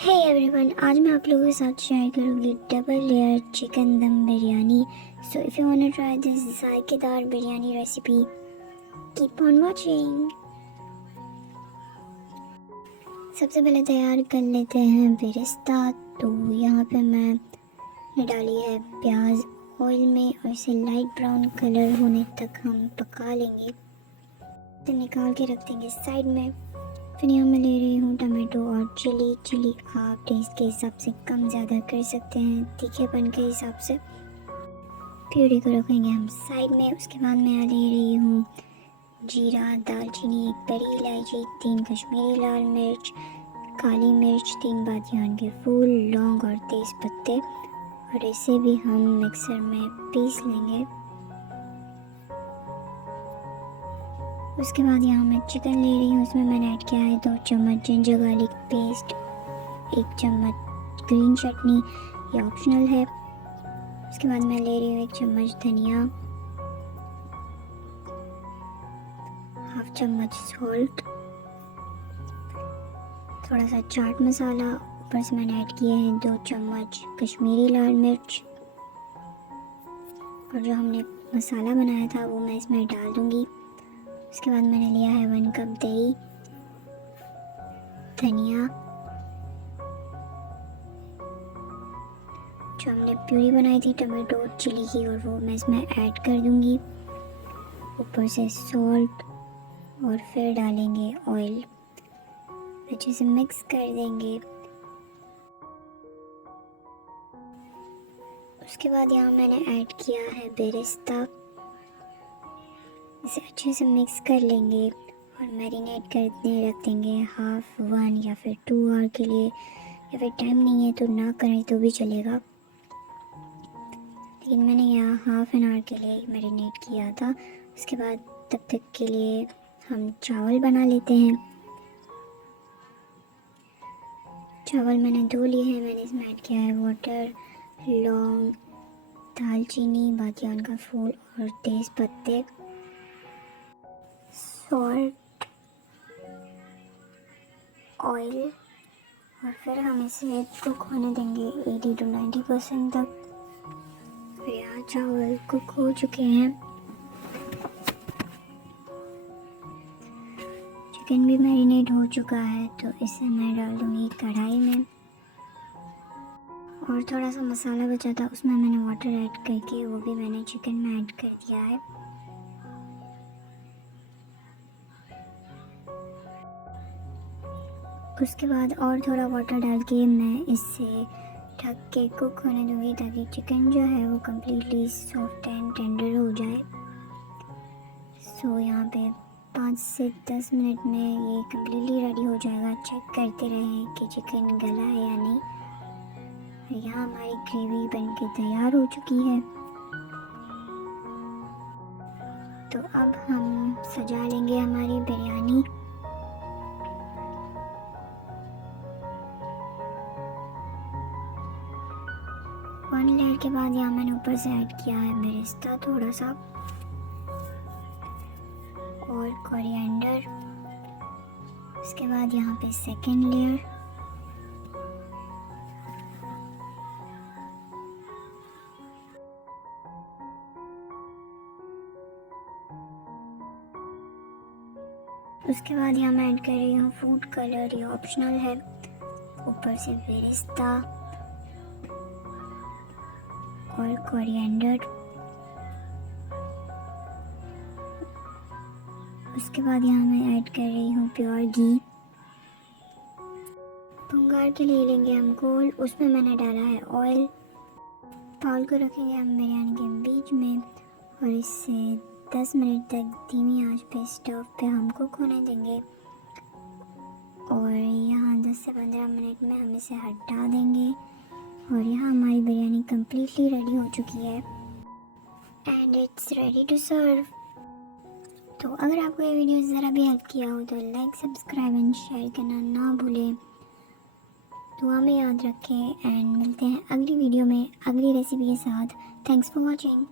Hey everyone, आज मैं आप लोगों के साथ शेयर करूँगी double layer chicken dum biryani. So if you want to try this जायकेदार biryani recipe, keep on watching. सबसे पहले तैयार कर लेते हैं बेरिस्ता। तो यहाँ पे मैंने डाली है प्याज ऑयल में और इसे लाइट ब्राउन कलर होने तक हम पका लेंगे। इसे निकाल के रख देंगे साइड में। फिर यहाँ मैं ले रही हूँ टमाटो और चिली आप टेस्ट के हिसाब से कम ज़्यादा कर सकते हैं, तीखेपन के हिसाब से। प्यूरी को रखेंगे हम साइड में। उसके बाद मैं यहाँ ले रही हूँ जीरा, दालचीनी, एक बड़ी इलायची, 3 कश्मीरी लाल मिर्च, काली मिर्च, 3 बादियान के फूल, लौंग और तेज़ पत्ते, और इसे भी हम मिक्सर में पीस लेंगे। उसके बाद यहाँ मैं चिकन ले रही हूँ। उसमें मैंने ऐड किया है 2 चम्मच जिंजर गार्लिक पेस्ट, 1 चम्मच ग्रीन चटनी, ये ऑप्शनल है। उसके बाद मैं ले रही हूँ 1 चम्मच धनिया, 1/2 चम्मच सॉल्ट, थोड़ा सा चाट मसाला। ऊपर से मैंने ऐड किए हैं 2 चम्मच कश्मीरी लाल मिर्च, और जो हमने मसाला बनाया था वो मैं इसमें डाल दूँगी। उसके बाद मैंने लिया है 1 कप दही, धनिया, जो हमने प्यूरी बनाई थी टमाटो चिली की, और वो मैं इसमें ऐड कर दूंगी। ऊपर से सॉल्ट, और फिर डालेंगे ऑयल। अच्छे से मिक्स कर देंगे। उसके बाद यहाँ मैंने ऐड किया है बेरिस्ता। इसे अच्छे से मिक्स कर लेंगे और मैरिनेट करने रख देंगे 1/2 या फिर 2 आवर के लिए, या फिर टाइम नहीं है तो ना करें तो भी चलेगा। लेकिन मैंने यहाँ 1/2 एन आवर के लिए मैरिनेट किया था। उसके बाद तब तक के लिए हम चावल बना लेते हैं। चावल मैंने धो लिए हैं। मैंने इसमें ऐड किया है वाटर, लौंग, दालचीनी, बादियान का फूल और तेज़ पत्ते, सॉल्ट, ऑयल, और फिर हम इसे कुक होने देंगे 80 to 90% तक। और यहाँ चावल कुक हो चुके हैं। चिकन भी मैरिनेट हो चुका है, तो इसे मैं डाल दूँगी कढ़ाई में। और थोड़ा सा मसाला बचा था, उसमें मैंने वाटर ऐड करके वो भी मैंने चिकन में ऐड कर दिया है। उसके बाद और थोड़ा वाटर डाल के मैं इसे ढक के कुक होने दूँगी, ताकि चिकन जो है वो कम्प्लीटली सॉफ्ट एंड टेंडर हो जाए। सो यहाँ पे 5 से 10 मिनट में ये कम्प्लीटली रेडी हो जाएगा। चेक करते रहें कि चिकन गला है या नहीं। और यहाँ हमारी ग्रेवी बनके तैयार हो चुकी है। तो अब हम सजा लेंगे हमारी बिरयानी। वन लेयर के बाद यहाँ मैंने ऊपर से ऐड किया है बेरिस्ता थोड़ा सा, और कोरिएंडर। उसके बाद यहाँ पे सेकेंड लेयर, उसके बाद यहाँ मैं ऐड कर रही हूँ फूड कलर, ये ऑप्शनल है। ऊपर से बेरिस्ता और कोरिएंडर। उसके बाद यहाँ मैं ऐड कर रही हूँ प्योर घी। भुंगार के लिए लेंगे हम कोल, उसमें मैंने डाला है ऑयल। बाउल को रखेंगे हम बिरयानी के बीच में, और इससे 10 मिनट तक धीमी आंच पे स्टोव पे हम कुक होने देंगे। और यहाँ 10 से 15 मिनट में हम इसे हटा देंगे। और यहाँ हमारी बिरयानी कम्प्लीटली रेडी हो चुकी है and it's ready to serve. तो अगर आपको ये वीडियो ज़रा भी हेल्प किया हो तो लाइक, सब्सक्राइब एंड शेयर करना ना भूलें। दुआ में याद रखें, एंड मिलते हैं अगली वीडियो में अगली रेसिपी के साथ। Thanks for watching.